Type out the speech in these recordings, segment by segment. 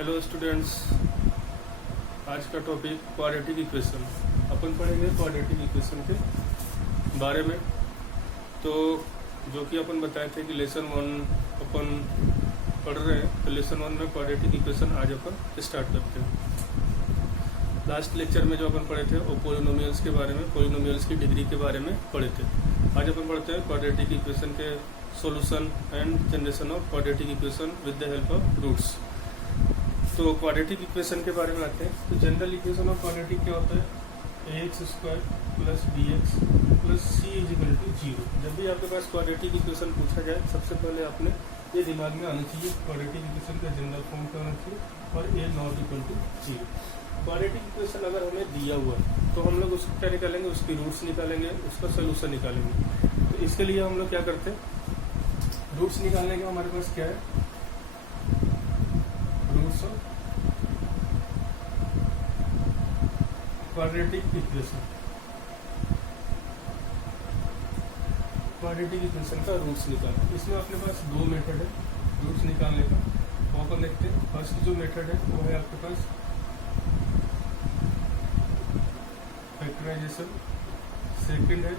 Hello students, आज का topic quadratic equation. अपन पढ़ेंगे क्वाड्रेटिक इक्वेशन के बारे में। तो जो कि अपन बताए थे कि लेसन 1 अपन पढ़ रहे हैं, तो लेसन 1 में क्वाड्रेटिक इक्वेशन आज अपन स्टार्ट करते हैं। लास्ट लेक्चर में जो अपन पढ़े थे वो पॉलिनोमियल्स के बारे में, पॉलिनोमियल्स की डिग्री के बारे में पढ़े थे। आज अपन पढ़ते हैं क्वाड्रेटिक इक्वेशन के solution and generation of quadratic equation with the help of roots. तो क्वाड्रेटिक इक्वेशन के बारे में आते हैं। तो जनरल इक्वेशन ऑफ क्वाड्रेटिक क्या होता है? ax square plus bx plus c is equal to 0। जब भी आपके पास क्वाड्रेटिक इक्वेशन पूछा जाए, सबसे पहले आपने ये दिमाग में आना चाहिए, क्वाड्रेटिक इक्वेशन का जनरल फॉर्म क्या होना चाहिए और a not equal to 0। Quadratic equation अगर हमें दिया हुआ है तो हम लोग उसको क्या निकालेंगे? उसकी रूट्स निकालेंगे, उसका सोल्यूशन निकालेंगे। तो इसके लिए हम लोग क्या करते हैं? रूट्स निकालने के हमारे पास क्या है? Roots of quadratic equation. Quadratic equation का रूट्स निकालना, इसमें अपने पास दो मेथड है रूट्स निकालने का। वो अपन देखते हैं। फर्स्ट जो मेथड है वो है आपके पास फैक्टराइजेशन, सेकंड है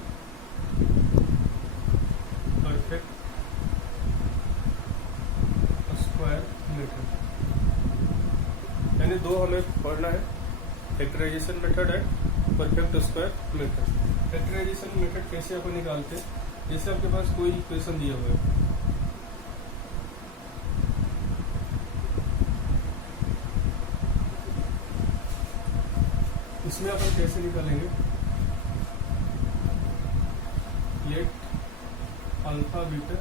परफेक्ट स्क्वायर मेथड। यानी दो हमें पढ़ना है, फैक्टराइजेशन मेथड है, perfect square method. Factorization method कैसे अपन निकालते हैं? जैसे आपके पास कोई इक्वेशन दिया हुआ है, इसमें अपन कैसे निकालेंगे? Let alpha beta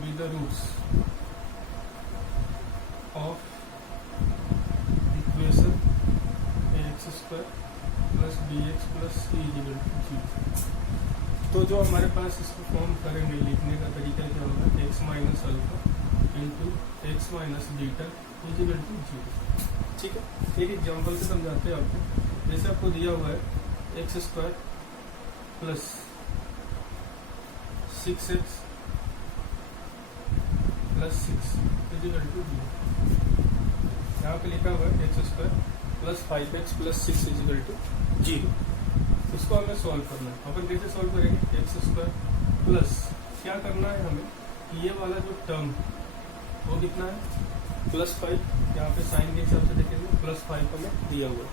be the roots of equation ax square plus bx plus c is equal to 0। तो जो हमारे पास इसको फॉर्म करेंगे, लिखने का तरीका क्या होगा? x minus alpha into x minus beta is equal to 0। ठीक है, एक एग्जाम्पल से समझाते हैं आपको। जैसे आपको दिया हुआ है x square plus 6x plus 6 is equal to 0। यहाँ पे लिखा हुआ है x square plus 5x plus 6 is equal to 0। इसको हमें सॉल्व करना है। अपन कैसे सॉल्व करेंगे? एक्स स्क्वायर प्लस क्या करना है हमें कि ये वाला जो टर्म वो कितना है? प्लस 5। यहाँ पे साइन के हिसाब से देखेंगे प्लस 5 हमें दिया हुआ है।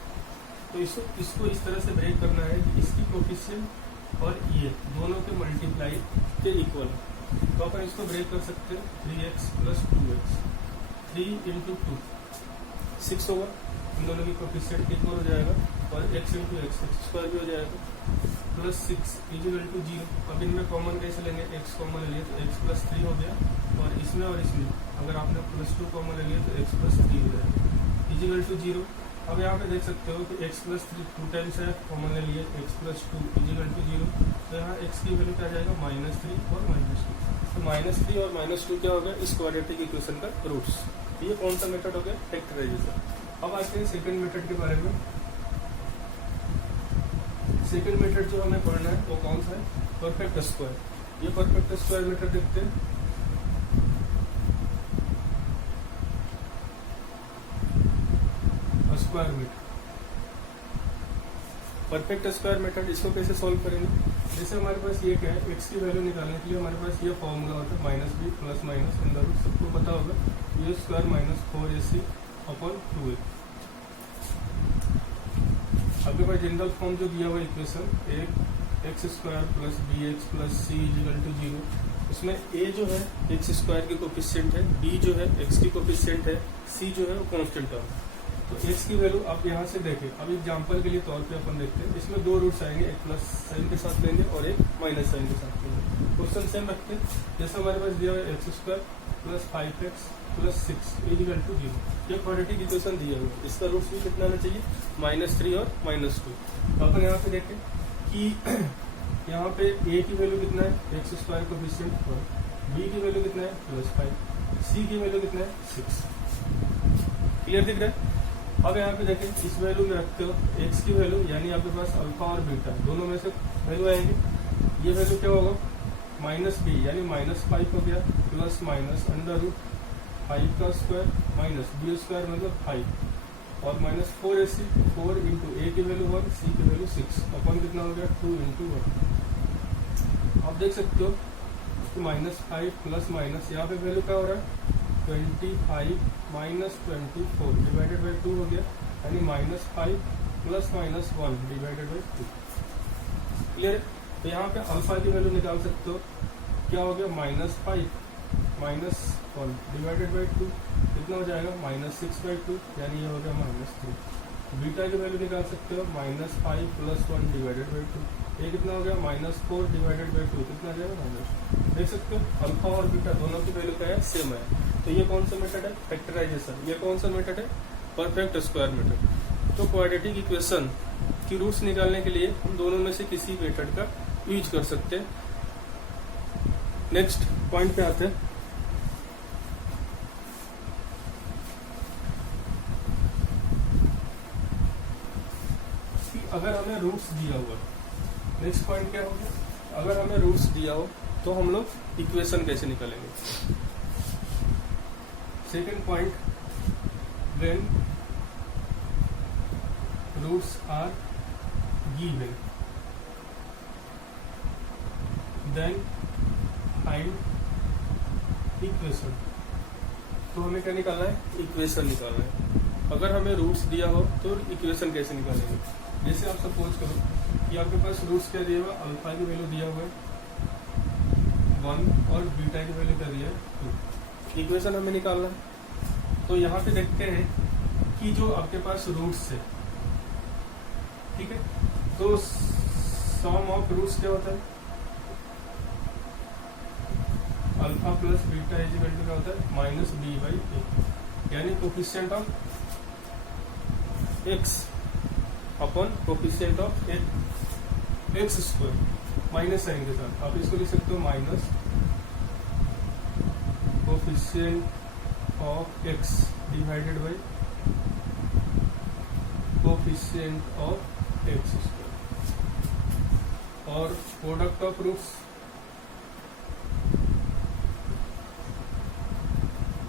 तो इसको इस तरह से ब्रेक करना है कि इसकी कोफिशिएंट और ये दोनों के मल्टीप्लाई के इक्वल। तो अपन इसको ब्रेक कर सकते हैं 3x प्लस 2x। 3 इंटू 2 6 होगा, इन दोनों की कोफिशिएंट इक्वल हो जाएगा, और x इंटू एक्स स्क्वायर भी हो जाएगा, प्लस 6 इजिकल टू 0। अब इनमें कॉमन कैसे लेंगे? x कॉमन ले लिया तो x प्लस 3 हो गया, और इसमें अगर आपने प्लस 2 कॉमन ले लिया तो x प्लस 3 हो जाएगा इजिकल टू 0। अब यहाँ पे देख सकते हो कि x प्लस 3 2 टाइम्स है, कॉमन ले लिए x प्लस 2 इजिकल टू 0। तो यहाँ x की वैल्यू क्या आ जाएगा? -3 और -2। तो -3 और -2 क्या होगा? इस क्वाड्रेटिक इक्वेशन का रूट्स। ये कौन सा मेथड हो गया? फैक्टराइजेशन। अब आते हैं सेकंड मेथड के बारे में। सेकंड मेथड जो हमें पढ़ना है वो कौन सा है? Perfect square. ये परफेक्ट स्क्वायर मेथड देखते हैं। Square method, perfect square method, इसको कैसे सॉल्व करेंगे? जैसे हमारे पास ये क्या है, x की वैल्यू निकालने के लिए हमारे पास ये फॉर्मूला होता है -b plus minus under root. सबको पता होगा ये square minus 4ac upon 2a। आपके पास जनरल फॉर्म जो दिया हुआ equation x square plus bx plus c is equal to 0। उसमें a जो है एक्स स्क्वायर की कोफिशिएंट है, b जो है x की कोफिशिएंट है, c जो है वो कांस्टेंट टर्म। तो x की वैल्यू आप यहाँ से देखें। अब एग्जाम्पल के लिए तौर पे अपन देखते हैं, इसमें दो रूट्स आएंगे, एक प्लस साइन के साथ लेंगे और एक माइनस साइन के साथ लेंगे। क्वेश्चन सेम रखते हैं, जैसे हमारे पास दिया हुआ है x square plus 5x plus 6 is equal to 0। ये क्वाड्रेटिक इक्वेशन दिया हुआ है, इसका रूट्स भी कितना आना चाहिए? -3 और -2। अपन यहाँ पे देखें कि यहाँ पे a की वैल्यू कितना है? एक्स स्क्वायर कोफिशिएंट, और b की वैल्यू कितना है? +5। c की वैल्यू कितना है? 6। क्लियर दिख रहा है? अब यहाँ पे देखें, इस वैल्यू में रखते हो x की वैल्यू, यानी आपके पास अल्फा और बीटा दोनों में से वैल्यू आएंगे। ये वैल्यू क्या होगा? -b यानी -5 हो गया, प्लस माइनस अंडर रूट 5 का स्क्वायर माइनस बी स्क्वायर मतलब 5 और माइनस 4ac 4 इंटू ए की वैल्यू 1 सी की वैल्यू 6 अपन कितना हो गया 2 इंटू 1। आप देख सकते हो कि -5 प्लस माइनस यहाँ पे वैल्यू क्या हो रहा है 25 माइनस 24 डिवाइडेड बाई 2 हो गया, यानी -5 plus minus 1 divided by 2। Clear? तो यहाँ पे अल्फा की वैल्यू निकाल सकते हो, क्या हो गया -5 माइनस 1 डिवाइडेड बाई 2 कितना हो जाएगा -6/2, यानी ये हो गया -3। बीटा की वैल्यू निकाल सकते हो -5 प्लस 1 डिवाइडेड बाई 2, ये कितना हो गया -4 डिवाइडेड बाई 2 कितना आ जाएगा माइनस। देख सकते हो अल्फा और बीटा दोनों की वैल्यू क्या है सेम है। तो ये कौन सा मेथड है फैक्टराइजेशन, ये कौन सा मेथड है परफेक्ट स्क्वायर मेथड। तो क्वाड्रेटिक इक्वेशन की रूट्स निकालने के लिए हम दोनों में से किसी मेथड का यूज कर सकते हैं। नेक्स्ट पॉइंट पे आते हैं। कि अगर हमें रूट्स दिया हुआ, नेक्स्ट पॉइंट क्या हो गया, अगर हमें रूट्स दिया हो तो हम लोग इक्वेशन कैसे निकालेंगे। Second point, when roots are given then find equation. तो हमें क्या निकालना है, इक्वेशन निकालना है। अगर हमें रूट्स दिया हो तो इक्वेशन कैसे निकालेंगे। जैसे आप सपोज करो कि आपके पास रूट्स क्या दिया हुआ, अल्फा की वैल्यू दिया हुआ है 1 और बीटा की वैल्यू क्या दिया है 2। इक्वेशन हमें निकालना है। तो यहाँ पे देखते हैं कि जो आपके पास रूट्स है, ठीक है, तो सम ऑफ रूट्स क्या होता है, alpha plus beta is equal to क्या होता है -b/a, यानी coefficient of x upon coefficient of x square minus sign के साथ। आप इसको लिख सकते हो minus coefficient of x divided by coefficient of x square, और प्रोडक्ट ऑफ रूट्स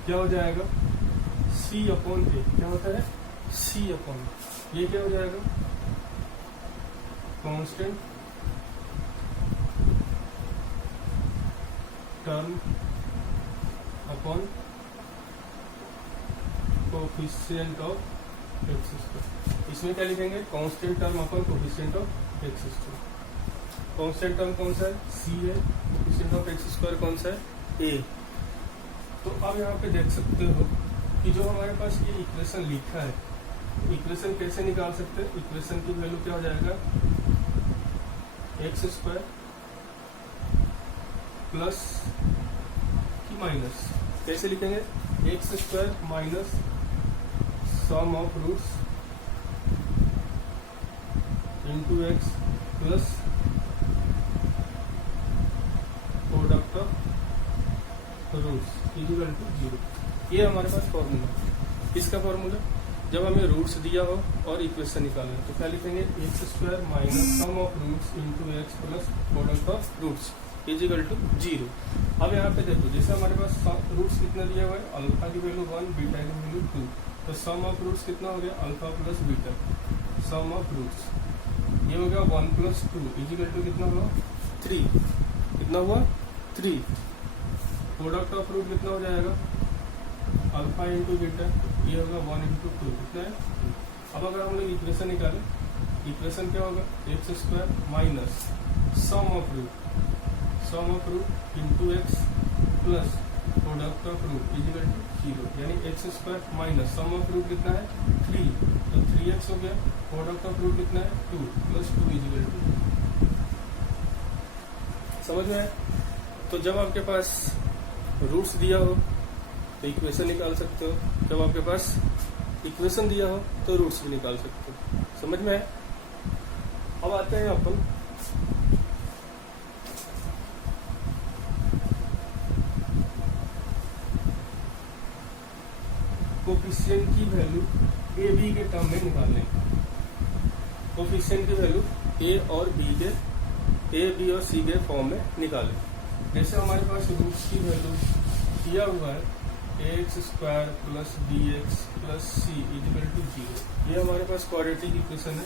क्या हो जाएगा c/a, क्या होता है c/, ये क्या हो जाएगा constant term upon coefficient of x square. इसमें क्या लिखेंगे constant term upon coefficient of x square. Constant term कौन सा है c है, कोफिशिएंट ऑफ एक्स स्क्वायर कौन सा है a। तो अब यहाँ पे देख सकते हो कि जो हमारे पास ये इक्वेशन लिखा है, इक्वेशन कैसे निकाल सकते हैं। इक्वेशन की वैल्यू क्या हो जाएगा एक्स स्क्वायर प्लस की माइनस, कैसे लिखेंगे x square minus sum of roots into x plus product of roots equal to 0। ये हमारे पास फॉर्मूला, इसका फॉर्मूला जब हमें रूट्स दिया हो और इक्वेशन निकालना है तो क्या लिखेंगे x square minus sum of roots into x plus product of roots equal to 0। अब यहाँ पे देखो जैसे हमारे पास रूट्स कितना दिया हुआ है, अल्फा की वैल्यू 1 बीटा की वैल्यू 2, तो सम ऑफ रूट्स कितना हो गया alpha plus beta, sum of roots ये हो गया 1 प्लस 2 इक्वल टू कितना हुआ 3, कितना हुआ 3। प्रोडक्ट ऑफ रूट कितना हो जाएगा अल्फा इंटू बीटा, ये होगा 1 इंटू 2 कितना है। अब अगर हम लोग इक्वेशन निकालें, इक्वेशन क्या होगा x square minus sum of root into x plus product of root equal to 0, यानी x square minus sum of root कितना है 3, तो 3x हो गया, प्रोडक्ट ऑफ रूट कितना है 2 प्लस 2 इक्वल टू। समझ में आया। तो जब आपके पास रूट्स दिया हो तो इक्वेशन निकाल सकते हो, जब आपके पास इक्वेशन दिया हो तो रूट्स भी निकाल सकते हो। समझ में है। अब आते हैं अपन कोफिशिएंट की वैल्यू ए बी के टर्म में निकालने। कोफिशिएंट की वैल्यू ए और बी के, ए बी और सी के फॉर्म में निकालें। जैसे हमारे पास रूट्स की वैल्यू दिया हुआ है x square plus b x plus c is equal to 0। ये हमारे पास क्वाड्रेटिक इक्वेशन है,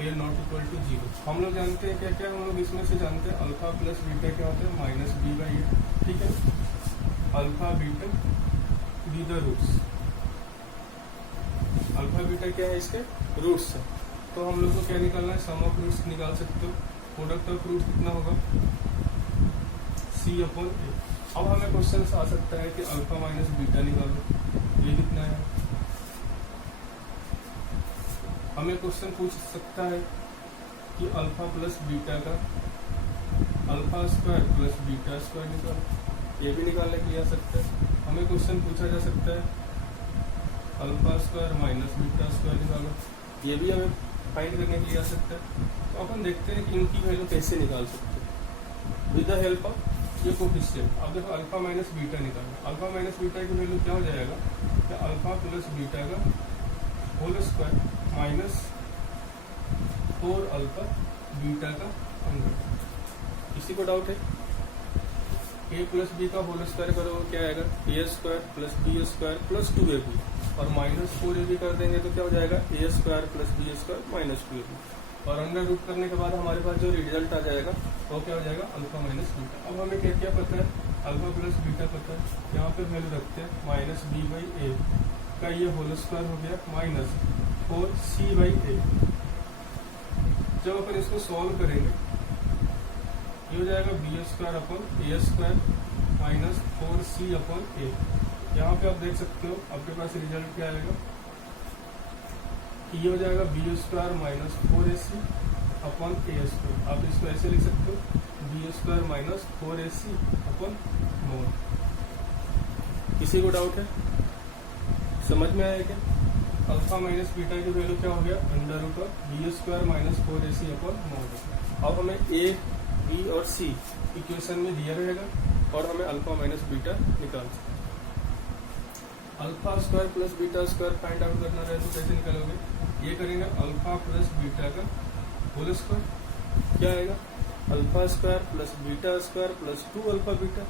ए नॉट इक्वल टू 0। हम लोग जानते हैं क्या क्या, हम लोग इसमें से जानते हैं अल्फा प्लस बीटा क्या होता है, माइनस बी बाई ए। ठीक है, alpha beta be the roots, alpha beta क्या है, इसके रूट्स है। तो हम लोग को क्या निकालना है, सम ऑफ रूट्स निकाल सकते हो। प्रोडक्ट ऑफ रूट कितना होगा, सी अपॉन ए। अब हमें क्वेश्चन आ सकता है कि अल्फा माइनस बीटा निकालो, ये कितना है। हमें क्वेश्चन पूछ सकता है कि अल्फा प्लस बीटा का alpha square plus beta square निकालो, ये भी निकालने के लिए आ सकता है। हमें क्वेश्चन पूछा जा सकता है alpha square minus beta square निकालो, ये भी हमें फाइंड करने के लिए आ सकता है। तो अपन देखते हैं कि इनकी वैल्यू कैसे निकाल सकते हैं विद द हेल्प ऑफ ये कोफिशिएंट। अब देखो अल्फा माइनस बीटा निकालना, अल्फा माइनस बीटा की वैल्यू क्या हो जाएगा, कि अल्फा प्लस बीटा का whole square minus 4 alpha beta का अंडर। किसी को डाउट है, ए प्लस बी का होल स्क्वायर करो क्या आएगा, A square plus B square plus 2ab, और माइनस 4ab कर देंगे तो क्या हो जाएगा, A square plus B square minus 2ab, और अंडर रूट करने के बाद हमारे पास जो रिजल्ट आ जाएगा वो क्या हो जाएगा, अल्फा माइनस बीटा। अब हमें क्या क्या पता है, अल्फा प्लस बीटा पता है, यहाँ पे वैल्यू रखते हैं माइनस बी बाई ए का ये होल स्क्वायर हो गया माइनस 4c बाई ए। जब अपन इसको सॉल्व करेंगे ये हो जाएगा B square upon A square minus 4c upon ए। यहाँ पे आप देख सकते हो आपके पास रिजल्ट क्या आएगा, ये हो जाएगा B square minus 4ac upon A square. आप इसको ऐसे लिख सकते हो, B square minus 4ac upon mod. किसी को डाउट है, समझ में आया क्या। अल्फा माइनस बीटा की वैल्यू क्या हो गया, under root of B square minus 4ac upon mod. अब हमें ए बी और सी इक्वेशन में दिया रहेगा और हमें अल्फा माइनस बीटा निकाल सकते हैं। Alpha square plus beta square find out करना रहे तो कैसे निकालोगे, ये करेंगे अल्फा प्लस बीटा का होल स्क्वायर, क्या आएगा alpha square plus beta square plus 2 alpha beta.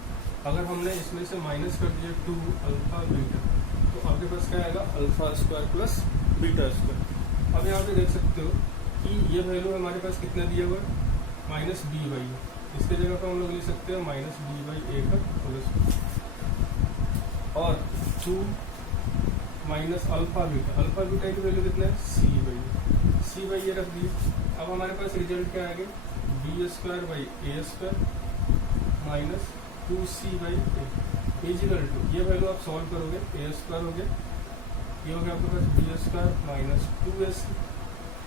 अगर हमने इसमें से माइनस कर दिया 2 अल्फा बीटा तो आपके पास क्या आएगा, alpha square plus beta square. अब यहाँ पे देख सकते हो कि ये वैल्यू हमारे पास कितना दिया हुआ है, माइनस बी बाई ए। इसके जगह पर हम लोग लिख सकते हैं माइनस बी बाई ए का होल स्क्वायर, और 2 माइनस अल्फा बीटा की वैल्यू कितना है, सी बाई ए रख दिए। अब हमारे पास रिजल्ट क्या आएगा, b square by a square minus 2c by a is equal to, ये वैल्यू आप सॉल्व करोगे, ए स्क्वायर हो गया, ये हो गया आपके पास बी स्क्वायर माइनस 2ac,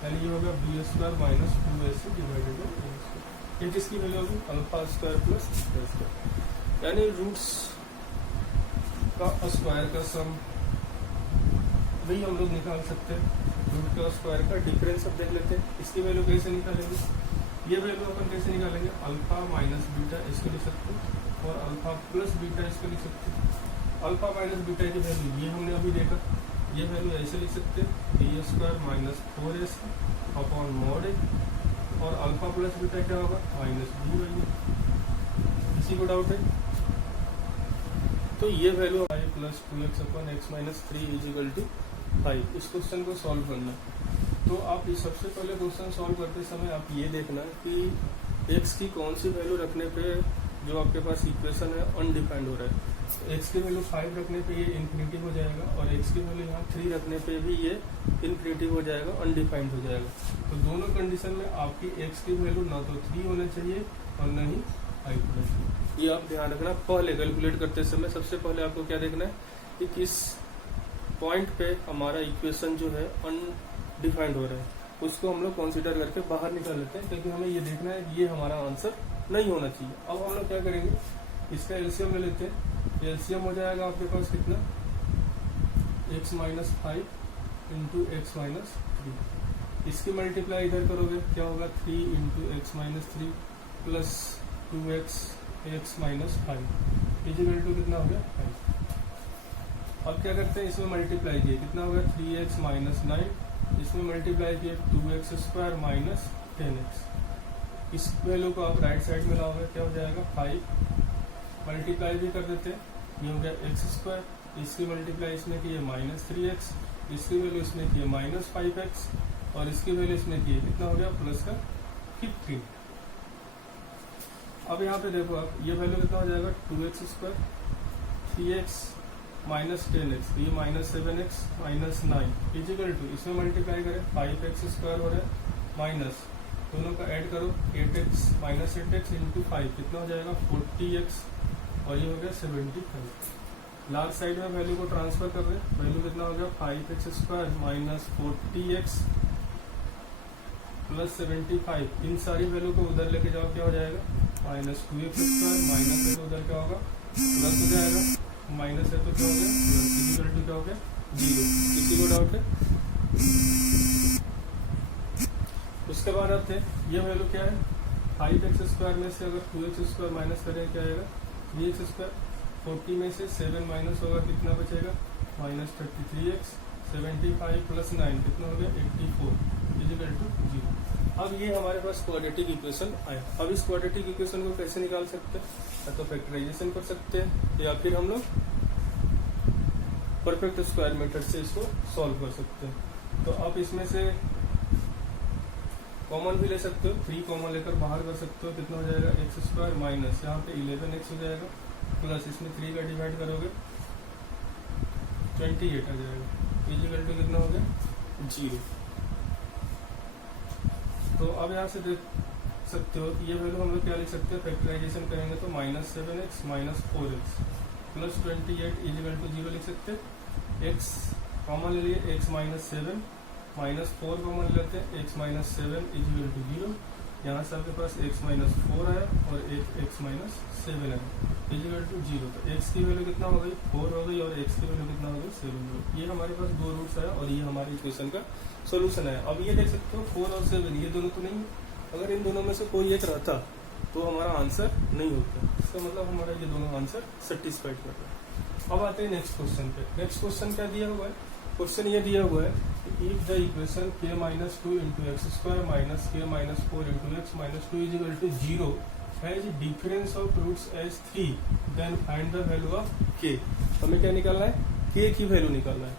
यानी ये होगा b square minus 2ac divided by a square. ये किसकी वैल्यू होगी, alpha square plus a square, यानी रूट्स का स्क्वायर का सम वही हम लोग निकाल सकते हैं। रूट का स्क्वायर का डिफरेंस अब देख लेते हैं, इसकी वैल्यू कैसे निकालेंगे, ये वैल्यू अपन कैसे निकालेंगे, अल्फा माइनस बीटा इसको लिख सकते हैं और अल्फा प्लस बीटा इसको लिख सकते हैं। अल्फा माइनस बीटा की वैल्यू ये हमने अभी देखा, ये वैल्यू ऐसे लिख सकते हैं B square minus 4ac upon mod A, और अल्फा प्लस बीटा क्या होगा, माइनस बी बाई ए। किसी को डाउट है, तो ये value 5 plus 2x upon x minus 3 is equal to 5। इस क्वेश्चन को सॉल्व करना, तो आप इस सबसे पहले क्वेश्चन सॉल्व करते समय आप ये देखना कि x की कौन सी वैल्यू रखने पे जो आपके पास इक्वेशन है अनडिफाइंड हो रहा है। तो x की वैल्यू 5 रखने पे ये इन्फिनिटी हो जाएगा, और x की वैल्यू यहाँ 3 रखने पे भी ये इन्फिनिटी हो जाएगा, अनडिफाइंड हो जाएगा। तो दोनों कंडीशन में आपकी x की वैल्यू ना तो 3 होना चाहिए और न ही 5 होना चाहिए। ये आप ध्यान रखना, पहले कैलकुलेट करते समय सबसे पहले आपको क्या देखना है कि किस पॉइंट पे हमारा इक्वेशन जो है अनडिफाइंड हो रहा है, उसको हम लोग कंसीडर करके बाहर निकाल लेते हैं, क्योंकि हमें ये देखना है कि ये हमारा आंसर नहीं होना चाहिए। अब हम लोग क्या करेंगे, इसका एलसीएम ले लेते हैं। एलसीएम हो जाएगा आपके पास कितना, x minus 5 into x minus 3। इसकी मल्टीप्लाई इधर करोगे क्या होगा, 3 into x minus 3 plus 2x x minus 5 is equal to कितना हो गया 5। अब क्या करते हैं, इसमें मल्टीप्लाई किए कितना होगा 3x माइनस 9, इसमें मल्टीप्लाई किए 2x स्क्वायर माइनस 10x। इस वैल्यू को आप राइट साइड में लाओगे क्या हो जाएगा 5, मल्टीप्लाई भी कर देते हैं ये हो गया एक्स स्क्वायर, इसकी मल्टीप्लाई इसमें की है -3x, इसकी वैल्यू इसमें की है -5x और इसकी वैल्यू इसमें की है कितना हो गया प्लस का 15। अब यहाँ पे देखो आप ये वैल्यू कितना हो जाएगा 2x स्क्वायर 3x -10x, ये -7x -9 इजिकल टू इसमें मल्टीप्लाई करें 5x स्क्वायर हो रहा है माइनस दोनों का ऐड करो 8x -8x इंटू 5 कितना हो जाएगा 40x और ये हो गया 75। लार्ज साइड में वैल्यू को ट्रांसफर कर रहे हैं, वैल्यू कितना हो गया 5x स्क्वायर -40x प्लस 75। इन सारी वैल्यू को उधर लेके जाओ क्या हो जाएगा -2x स्क्वायर माइनस है तो उधर क्या होगा प्लस हो जाएगा, माइनस है तो क्या हो गया प्लस, इक्वल टू क्या हो गया 0। किसी को डाउट है? उसके बाद अब थे ये वैल्यू क्या है 5x स्क्वायर में से अगर 2x स्क्वायर माइनस करें क्या आएगा 3x स्क्वायर, 40 में से 7 माइनस होगा कितना बचेगा -33x, 75 प्लस 9 कितना हो गया 84 इजिकल टू 0। अब ये हमारे पास क्वाड्रेटिक इक्वेशन आया। अब इस क्वाड्रेटिक इक्वेशन को कैसे निकाल सकते हैं, या तो फैक्टराइजेशन कर सकते हैं या फिर हम लोग परफेक्ट स्क्वायर मेथड से इसको सॉल्व कर सकते हैं। तो आप इसमें से कॉमन भी ले सकते हो, 3 कॉमन लेकर बाहर कर सकते हो, कितना हो जाएगा एक्स स्क्वायर माइनस यहाँ पे 11x हो जाएगा प्लस इसमें 3 का डिवाइड करोगे 28 आ जाएगा इजिकल टू कितना हो गया 0। तो अब यहाँ से देख सकते हो कि ये वैल्यू हम लोग क्या लिख सकते हैं, फैक्टराइजेशन करेंगे तो -7x -4x plus 28 is equal to 0 लिख सकते हैं। x कॉमन ले लिए x -7 -4 कॉमन लेते हैं x -7 इजिकल टू 0। यहाँ से आपके पास x -4 आया और एक x -7 आया इजिकल टू 0। तो x की वैल्यू कितना हो गई 4 हो गई और x की वैल्यू कितना हो गई 7 हो गई। ये हमारे पास 2 रूट्स आया और ये हमारे इक्वेशन का सोल्यूशन है। अब ये देख सकते हो 4 और 7 ये दोनों तो नहीं है, अगर इन दोनों में से कोई एक रहता तो हमारा आंसर नहीं होता, इसका मतलब हमारा ये दोनों आंसर सेटिस्फाइड कर रहा है। अब आते हैं नेक्स्ट क्वेश्चन पे। नेक्स्ट क्वेश्चन क्या दिया हुआ है, क्वेश्चन ये दिया हुआ है if the equation k -2 into x square minus k -4 into x -2 is equal to 0 has difference of roots as 3 then find the value of k। हमें क्या निकालना है, k की वैल्यू निकालना है।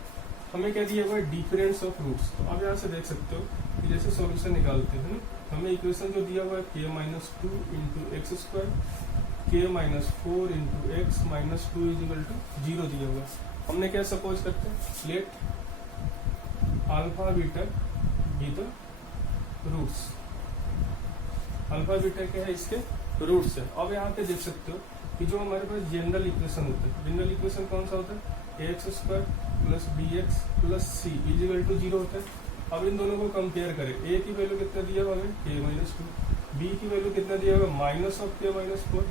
हमें क्या दिया हुआ है डिफरेंस ऑफ रूट्स। तो आप यहाँ से देख सकते हो कि जैसे सॉल्यूशन निकालते हैं हमें इक्वेशन जो दिया हुआ है k -2 into x square k -4 into x -2 is equal to 0 दिया हुआ है। हमने क्या सपोज करते हैं let alpha beta be the roots, alpha beta क्या है इसके रूट्स है। अब यहाँ पे देख सकते हो कि जो हमारे पास जनरल इक्वेशन होता है, जनरल इक्वेशन कौन सा होता है x square plus b x plus c is equal to 0 होता है। अब इन दोनों को कंपेयर करें, ए की वैल्यू कितना दिया हुआ है k -2, बी की वैल्यू कितना दिया हुआ है माइनस ऑफ k -4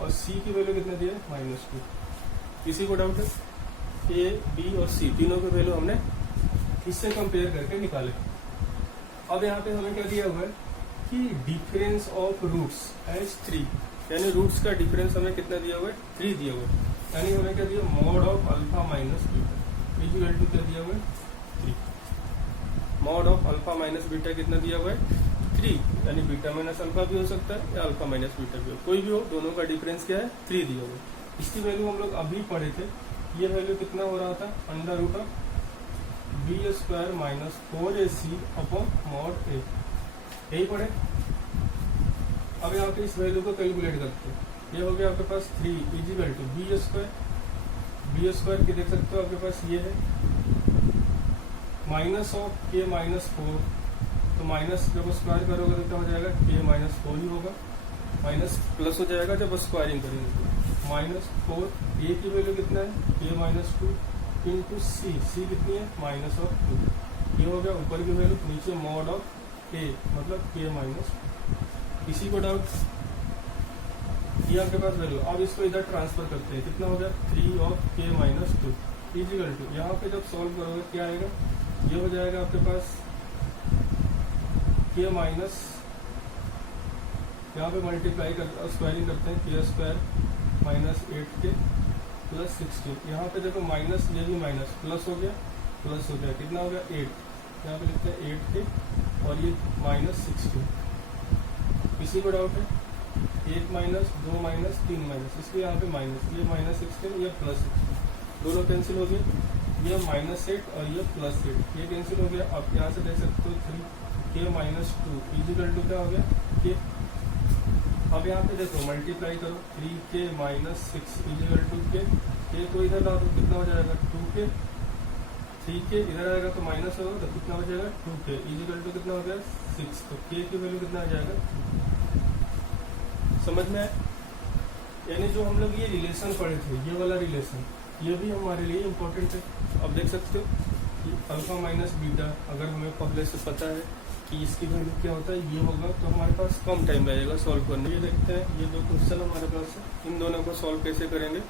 और सी की वैल्यू कितना दिया है -2। किसी को डाउट है? ए बी और सी तीनों की वैल्यू हमने इससे कंपेयर करके निकाले। अब यहाँ पे हमें क्या दिया हुआ है कि डिफरेंस ऑफ रूट्स एज 3, यानी रूट्स का डिफरेंस हमें कितना दिया हुआ है 3 दिया हुआ है, यानी हमें क्या दिया mod of alpha minus beta equal to क्या दिया हुआ है 3। Mod of alpha minus beta कितना दिया हुआ है 3, यानी बीटा माइनस अल्फा भी हो सकता है या अल्फा माइनस बीटा भी हो, कोई भी हो, दोनों का डिफरेंस क्या है 3 दिया हुआ है। इसकी वैल्यू हम लोग अभी पढ़े थे, ये वैल्यू कितना हो रहा था under root of B square -4ac upon mod A, यही पढ़े। अब यहाँ पे इस वैल्यू को कैलकुलेट करते हैं, ये हो गया आपके पास 3 इजिकल टू बी स्क्वायर की देख सकते हो आपके पास ये है माइनस ऑफ k -4, तो माइनस जब स्क्वायर करोगे तो क्या हो जाएगा k -4 ही होगा, माइनस प्लस हो जाएगा जब स्क्वायरिंग करेंगे तो -4। a की वैल्यू कितना है k -2 इंटू सी कितनी है -2, ये हो गया ऊपर की वैल्यू, नीचे मॉड ऑफ a मतलब k -2। किसी को डाउट? ये आपके पास वैल्यू। अब इसको इधर ट्रांसफर करते हैं, कितना हो गया 3 ऑफ k -2 इजिकल टू, यहाँ पे जब सॉल्व करोगे क्या आएगा, ये हो जाएगा आपके पास k माइनस, यहाँ पे मल्टीप्लाई कर स्क्वायरिंग करते हैं k स्क्वायर -8k प्लस 16, यहाँ पे देखो माइनस, ये भी माइनस प्लस हो गया कितना हो गया 8, यहाँ पे लिखते हैं 8k और ये -16। किसी को डाउट है? 1 माइनस, 2 माइनस, 3 माइनस, इसलिए यहाँ पे माइनस, ये -16, ये +16, दोनों कैंसिल हो गए, ये -8 और ये +8, ये कैंसिल हो गया। आप यहाँ से देख सकते हो 3k -2 इजिकल टू क्या हो गया k। अब यहाँ पे देखो मल्टीप्लाई करो, 3k -6 is equal to k, k को इधर ला दो, कितना हो जाएगा 2k, 3k इधर आएगा तो माइनस होगा तो कितना हो जाएगा 2k इजिकल टू कितना हो गया 6, तो k की वैल्यू कितना आ जाएगा, समझ में आए? यानी जो हम लोग ये रिलेशन पढ़े थे, ये वाला रिलेशन, ये भी हमारे लिए इम्पोर्टेंट है। अब देख सकते हो कि अल्फा माइनस बीटा अगर हमें पहले से पता है कि इसकी वैल्यू क्या होता है, ये होगा तो हमारे पास कम टाइम लगेगा सॉल्व करने। ये देखते हैं, ये 2 क्वेश्चन हमारे पास है, इन दोनों को सॉल्व कैसे करेंगे।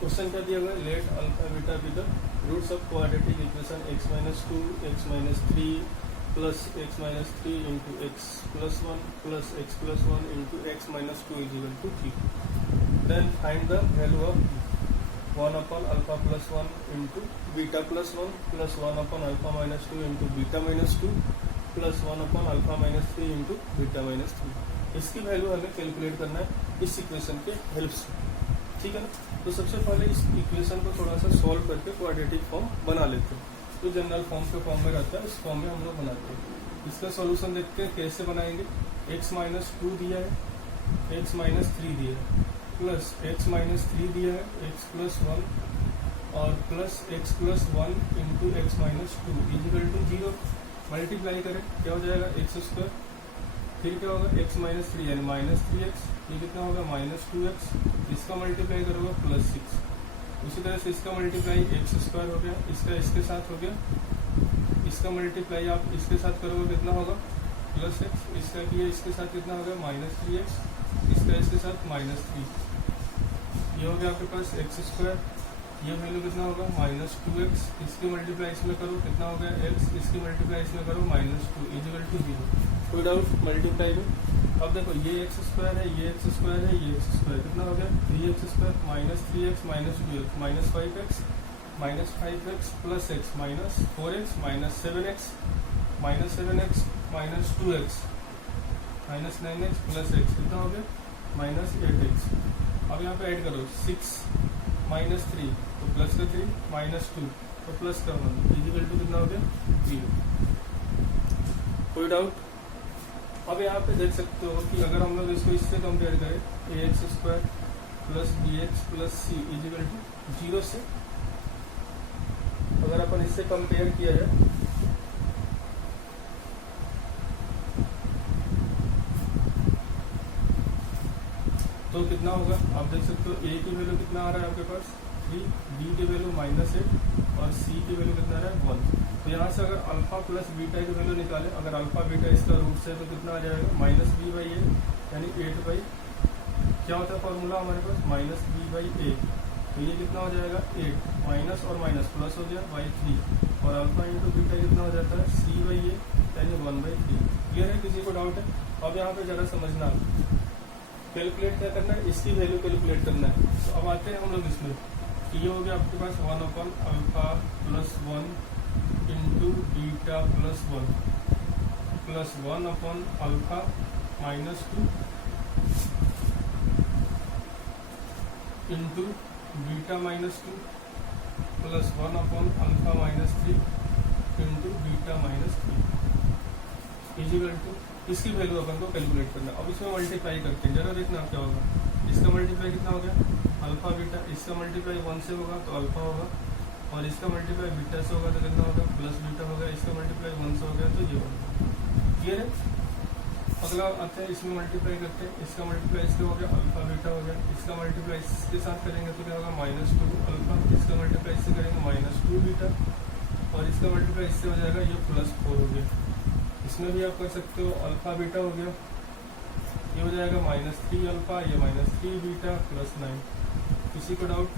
क्वेश्चन क्या दिया हुआ है, let alpha beta be the roots of quadratic equation x -2 x -3 plus x -3 into x +1 plus x +1 into x -2 is equal to 3. Then find the value of 1 upon alpha plus 1 into beta plus 1 plus 1 upon alpha minus 2 into beta minus 2 plus 1 upon alpha minus 3 into beta minus 3. इसकी value हमें calculate करना है इस equation के help से, ठीक है ना। तो सबसे पहले इस इक्वेशन को थोड़ा सा सॉल्व करके क्वाड्रेटिक फॉर्म बना लेते हैं। जो जनरल फॉर्म के फॉर्म में रहता है, इस फॉर्म में हम लोग बनाते हैं। इसका सॉल्यूशन देखते हैं कैसे बनाएंगे। x -2 दिया है, x -3 दिया है, प्लस x -3 दिया है, x +1 और plus x +1 into x -2 is equal to 0। Multiply करें क्या हो जाएगा x², फिर क्या होगा x -3 यानी -3x, ये कितना होगा -2x, इसका मल्टीप्लाई करोगे +6, उसी तरह से इसका मल्टीप्लाई x² हो गया, इसका इसके साथ हो गया, इसका मल्टीप्लाई आप इसके साथ करोगे कितना होगा +x, इसका किया इसके साथ कितना होगा -3x, इसका इसके साथ -3, ये हो गया आपके पास x², ये वैल्यू कितना होगा -2x, इसकी मल्टीप्लाई इसमें करो कितना हो गया x, इसकी मल्टीप्लाई इसमें करो -2 इजिकल टू 0। कोई डाउट मल्टीप्लाई में। अब देखो ये x² है, ये x² है, ये x² कितना हो गया 3x² -3x -2x -5x -5x plus x -4x -7x -2x -9x plus x कितना हो गया -8x। अब यहाँ पे ऐड करो 6 -3 तो प्लस का 3 -2 तो प्लस का 1 इजिकल टू कितना हो गया 0। कोई डाउट। अब यहाँ पे देख सकते हो कि अगर हम लोग इसको इससे कंपेयर करें ax² plus bx plus c is equal to 0 से, अगर अपन इससे कंपेयर किया है तो कितना होगा आप देख सकते हो। a की वैल्यू कितना आ रहा है आपके पास 3, b की वैल्यू -8 और c की वैल्यू कितना आ रहा है 1। तो यहाँ से अगर अल्फा प्लस बीटा की वैल्यू निकाले, अगर अल्फा बीटा इसका रूट है तो कितना आ जाएगा -b/a यानी 8 क्या होता है फॉर्मूला हमारे पास -b/a, तो ये कितना हो जाएगा 8 माइनस और माइनस प्लस हो गया /3 और अल्फा इंटू बीटा कितना हो जाता है c/a यानी 1/3। क्लियर है, किसी को डाउट है? अब यहाँ पे जरा समझना, कैलकुलेट क्या करना है, इसकी वैल्यू कैलकुलेट करना है। तो अब आते हैं हम लोग इसमें कि ये हो गया आपके पास 1 upon alpha plus 1 into beta plus 1 plus 1 upon alpha -2 into beta -2 plus 1 upon alpha -3 into beta -3 is equal to, इसकी वैल्यू अपन को कैलकुलेट करना। अब इसमें मल्टीप्लाई करके जरा देखना क्या होगा। इसका मल्टीप्लाई कितना हो गया अल्फा बीटा, इसका मल्टीप्लाई 1 से होगा तो अल्फा होगा और इसका मल्टीप्लाई बीटा से होगा तो कितना होगा प्लस बीटा होगा, इसका मल्टीप्लाई 1 से हो गया तो ये होगा। क्लियर है। अगला आते हैं इसमें मल्टीप्लाई करते हैं, इसका मल्टीप्लाई इससे हो गया अल्फा बीटा हो गया, इसका मल्टीप्लाई इसके साथ करेंगे तो क्या होगा -2 अल्फा, इसका मल्टीप्लाई इससे करेंगे -2 बीटा और इसका मल्टीप्लाई इससे हो जाएगा ये +4 हो गया। इसमें भी आप कर सकते हो अल्फा बीटा हो गया, ये हो जाएगा -3 अल्फा, ये -3 बीटा प्लस 9। किसी को डाउट?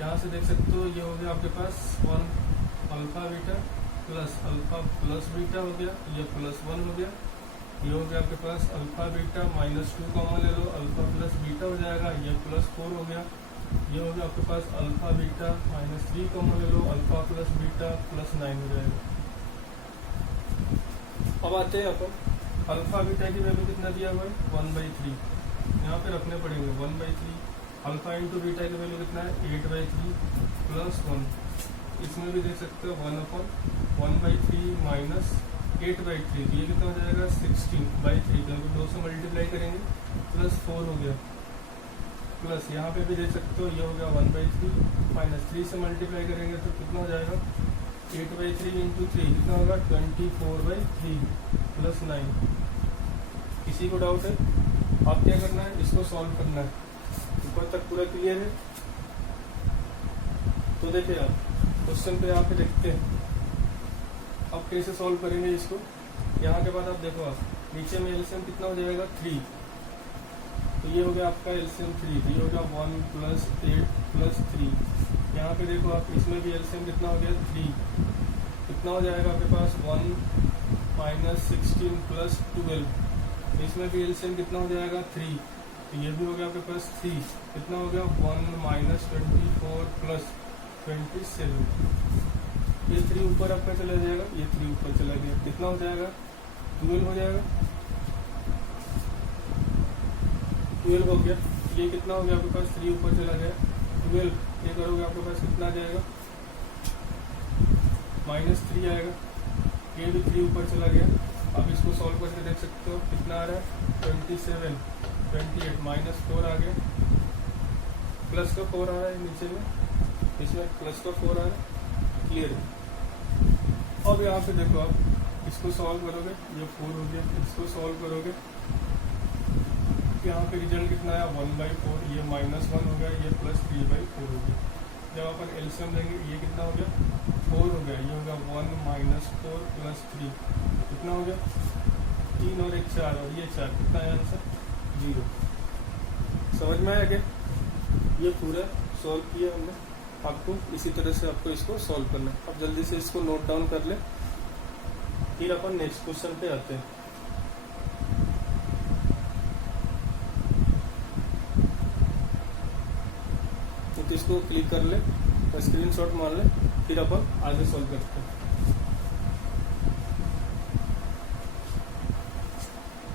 यहाँ से देख सकते हो ये हो गया आपके पास 1 alpha beta plus alpha plus beta हो गया, ये +1 हो गया, ये हो गया आपके पास अल्फा बीटा -2 कॉमन ले लो, अल्फा प्लस बीटा हो जाएगा, ये +4 हो गया, ये हो गया आपके पास अल्फा बीटा -3 कॉमन ले लो, अल्फा प्लस बीटा +9 हो जाएगा। अब आते हैं अपन अल्फा बीटा की वैल्यू कितना दिया हुआ है 1/3, यहाँ पे रखने पड़ेंगे 1/3। अल्फा इंटू बीटा की वैल्यू कितना है 8/3 प्लस 1, इसमें भी देख सकते हो 1/3 माइनस 8/3, तो ये कितना हो जाएगा 16/3, क्योंकि 2 से मल्टीप्लाई करेंगे प्लस 4 हो गया, प्लस यहाँ पे भी देख सकते हो ये हो गया 1/3 माइनस 3 से मल्टीप्लाई करेंगे तो कितना हो जाएगा 8/3 इंटू 3 कितना होगा 24/3 प्लस 9। किसी को डाउट है? आप क्या करना है, इसको सॉल्व करना है। ऊपर तक पूरा क्लियर है? तो देखिए आप क्वेश्चन पे यहाँ पे देखते हैं अब कैसे सॉल्व करेंगे इसको। यहाँ के बाद आप देखो, आप नीचे में एलसीएम कितना हो जाएगा 3, तो ये हो गया आपका एलसीएम 3, तो ये हो गया 1 + 8 + 3। यहाँ पे देखो आप, इसमें भी एलसीएम कितना हो गया 3, कितना हो जाएगा आपके पास 1 - 16 + 12, इसमें भी एलसीएम कितना हो जाएगा 3, तो ये भी हो गया आपके पास 3, कितना हो गया 1 - 24 + 27, ये 3 ऊपर आपका चला जाएगा, ये 3 ऊपर चला गया, कितना हो जाएगा 12 हो जाएगा, 12 हो गया। ये कितना हो गया आपके पास 3 ऊपर चला गया 12, ये करोगे आपके पास कितना आ जाएगा -3 आएगा, ये भी 3 ऊपर चला गया। अब इसको सॉल्व करके देख सकते हो कितना आ रहा है 27, 28 -4 आ गया, प्लस का 4 आ रहा है नीचे में, इसमें प्लस का 4 आ रहा है, क्लियर है। अब यहाँ पे देखो आप इसको सॉल्व करोगे, ये 4 हो गया, इसको सॉल्व करोगे यहाँ पे रिजल्ट कितना आया 1/4, ये -1 हो गया, ये +3/4 हो गया। जब अपन एलसीएम लेंगे ये कितना हो गया 4 हो गया, ये हो गया 1 - 4 + 3, कितना हो गया 3 और 1 4, और ये 4, कितना है आंसर 0। समझ में आया क्या? ये पूरा सॉल्व किया हमने। आपको इसी तरह से आपको इसको सॉल्व करना है। अब जल्दी से इसको नोट डाउन कर ले, फिर अपन नेक्स्ट क्वेश्चन पे आते हैं। तो इसको क्लिक कर ले, स्क्रीनशॉट मार ले, फिर अपन आगे सॉल्व करते हैं।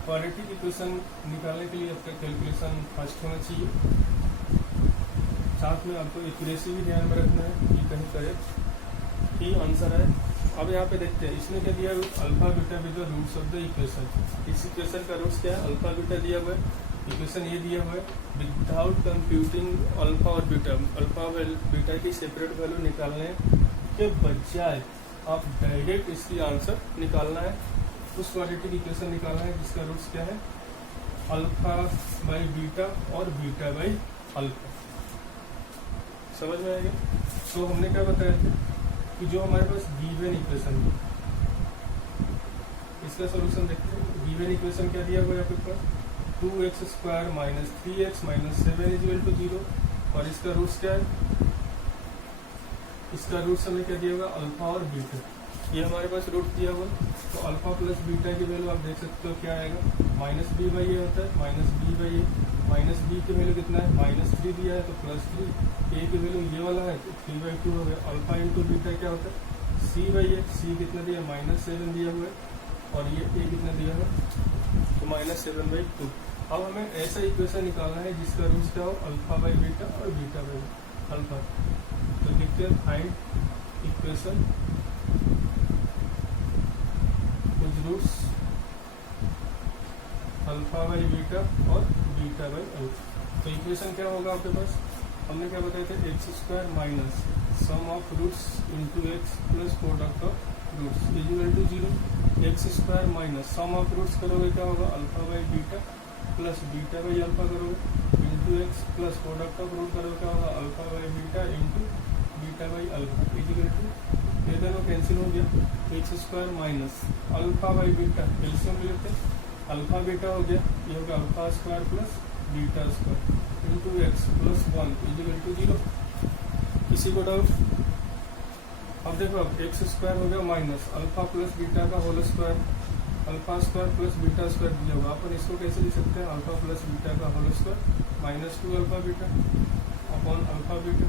क्वाड्रेटिक इक्वेशन निकालने के लिए आपका कैलकुलेशन फास्ट होना चाहिए, साथ में आपको एक्यूरेसी भी ध्यान में रखना है कि कहीं करेक्ट ही आंसर है। अब यहाँ पे देखते हैं इसमें क्या दिया है, alpha beta with the roots of the equation. इस इक्वेशन का रूट्स क्या है, अल्फा बीटा दिया हुआ है, इक्वेशन ये दिया हुआ है विदाउट कंप्यूटिंग अल्फा और बीटा। अल्फा और बीटा की सेपरेट वैल्यू निकालने के बजाय आप डायरेक्ट इसकी आंसर निकालना है, उस क्वाड्रेटिक इक्वेशन निकालना है जिसका रूट्स क्या है α/बीटा और β/α। समझ में आएगा? तो हमने क्या बताया था कि जो हमारे पास गिवन इक्वेशन है इसका सॉल्यूशन देखते हैं। गिवन इक्वेशन क्या दिया हुआ है आपके पास 2x² - 3x - 7 = 0, और इसका रूट्स क्या है, इसका रूट्स हमें क्या दिया होगा अल्फा और बीटा, ये हमारे पास रूट दिया हुआ। तो अल्फा प्लस बीटा की वैल्यू आप देख सकते हो क्या आएगा -b/a होता है, -b/a, -b की वैल्यू कितना है -3 दिया है तो +3, a की वैल्यू ये वाला है तो 3/2 हो गया। अल्फा इंटू बीटा क्या होता है c/a, c कितना दिया -7 दिया हुआ है, और ये a कितना दिया है तो -7/2। अब हमें ऐसा इक्वेशन निकालना है जिसका रूट्स क्या हो α/बीटा और β/α। तो लिखते हैं फाइंड इक्वेशन विद रूट्स α/बीटा और β/α। तो इक्वेशन क्या होगा आपके पास, हमने क्या बताया था x² minus sum of roots into x plus product of roots = 0। x² minus sum of roots करोगे क्या होगा α/बीटा प्लस β/α करोगे, into x plus product of root करोगे क्या होगा α/बीटा इंटू β/α = ये दोनों कैंसिल हो गया। x² माइनस α/बीटा एलसीएम लेते हैं, अल्फा बीटा हो गया, ये होगा α² प्लस β² इंटू एक्स प्लस 1 = 0। किसी को डाउट? अब देखो अब x² हो गया माइनस अल्फा प्लस बीटा का होल स्क्वायर, α² प्लस β² दिया होगा। अपन इसको कैसे लिख सकते हैं अल्फा प्लस बीटा का whole square -2 alpha beta upon alpha beta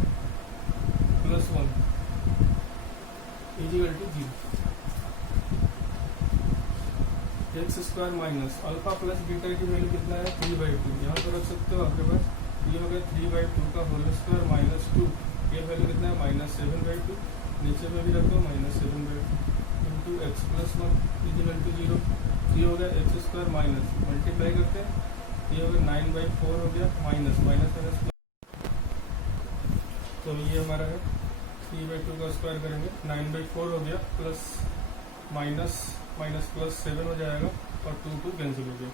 plus 1 = 0। X square minus alpha plus beta की वैल्यू कितना है 3/2। यहाँ पर रख सकते हो आपके पास, ये हो गया 3/2 का होल स्क्वायर माइनस 2, ये वैल्यू कितना है -7/2। नीचे में भी रख दो -7/2 into x plus 1 equal to 0। ये हो गया एक्स स्क्वायर माइनस मल्टीप्लाई करते हैं, ये हो गया 9/4 हो गया माइनस प्लस, तो ये हमारा है 3/2 का स्क्वायर करेंगे 9/4 हो गया प्लस माइनस प्लस 7 हो जाएगा और 2 कैंसिल हो गया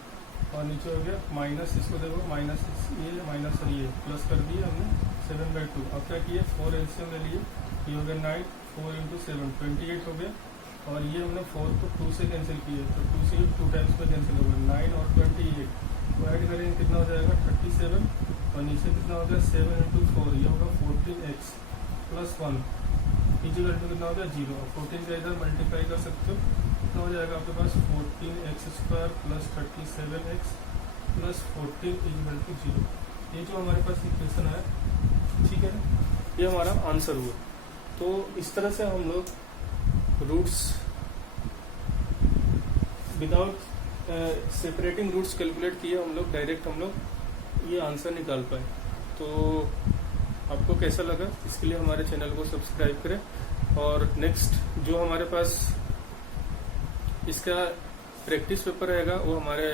और नीचे हो गया माइनस, इसको देखो माइनस ये प्लस कर दिए हमने 7/2। अब क्या किए 4 एलसीएम ले लिए, ये हो गया 9, 4 इंटू 7 28 हो गया और ये हमने 4 को 2 से कैंसिल किए तो 2 से 2 टाइम्स में कैंसिल हो गया 9 और 28 तो ऐड करेंगे कितना हो जाएगा 37 और नीचे कितना हो गया 7 इंटू 4, ये होगा 14x प्लस 1 इक्वल टू कितना हो गया 0। और 14 का इधर मल्टीप्लाई कर सकते हो, कितना हो जाएगा आपके पास 14x square plus 37x plus 14 equal to 0। ये जो हमारे पास इक्वेशन है, ठीक है ना, ये हमारा आंसर हुआ। तो इस तरह से हम लोग roots without separating roots calculate किए, हम लोग डायरेक्ट हम लोग ये आंसर निकाल पाए। तो आपको कैसा लगा, इसके लिए हमारे चैनल को सब्सक्राइब करें। और नेक्स्ट जो हमारे पास इसका प्रैक्टिस पेपर रहेगा वो हमारे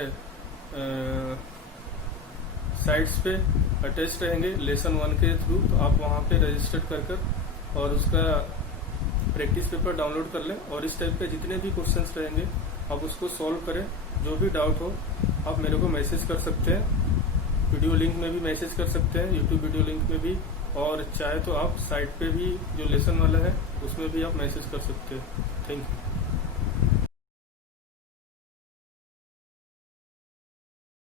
साइट्स पे अटैच रहेंगे लेसन 1 के थ्रू, तो आप वहाँ पे रजिस्टर कर और उसका प्रैक्टिस पेपर डाउनलोड कर लें और इस टाइप के जितने भी क्वेश्चंस रहेंगे आप उसको सॉल्व करें। जो भी डाउट हो आप मेरे को मैसेज कर सकते हैं, वीडियो लिंक में भी मैसेज कर सकते हैं, यूट्यूब वीडियो लिंक में भी, और चाहे तो आप साइट पे भी जो लेसन वाला है उसमें भी आप मैसेज कर सकते हैं। Thank you.